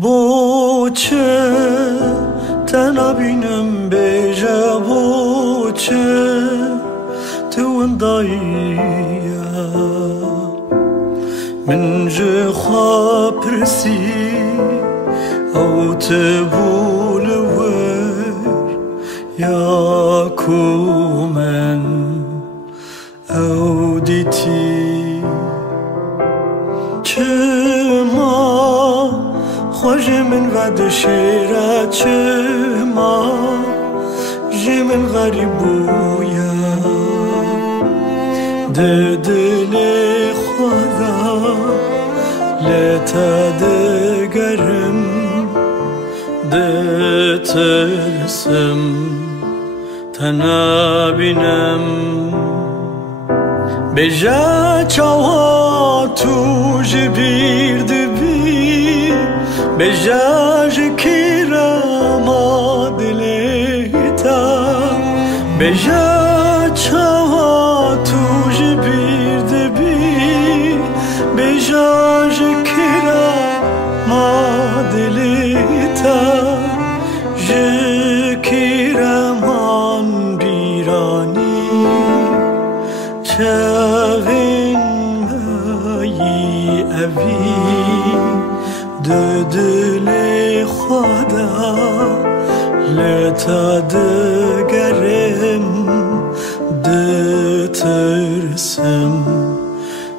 بوچه تنابینم بیجا بوچه تو اندایا من جو خواه پرسی او تبول ور یا کومن او دیتی چما خوش من ود شیرا چما جی من غریب بویا ده دل خدا لتا دگرم ده ترسم تنابینم بجا چاوا تو جبیر دبی بجا جکیرا ما دلیتا بجا چاوا تو جبیر دبی بجا جکیرا ما دلیتا جکیرا من بیرانی چاوین مایی اوی de dil خدا لتا دگرم ده ترسم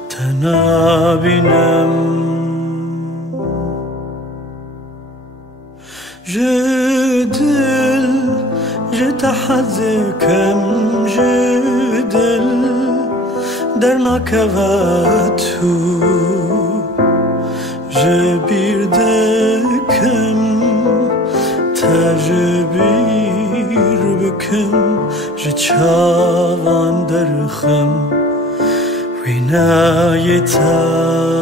تنابینم جدل جتحذكم جدل درنا كواتو جبیر دکم تجبیر بکم جچاوان درخم وینای تا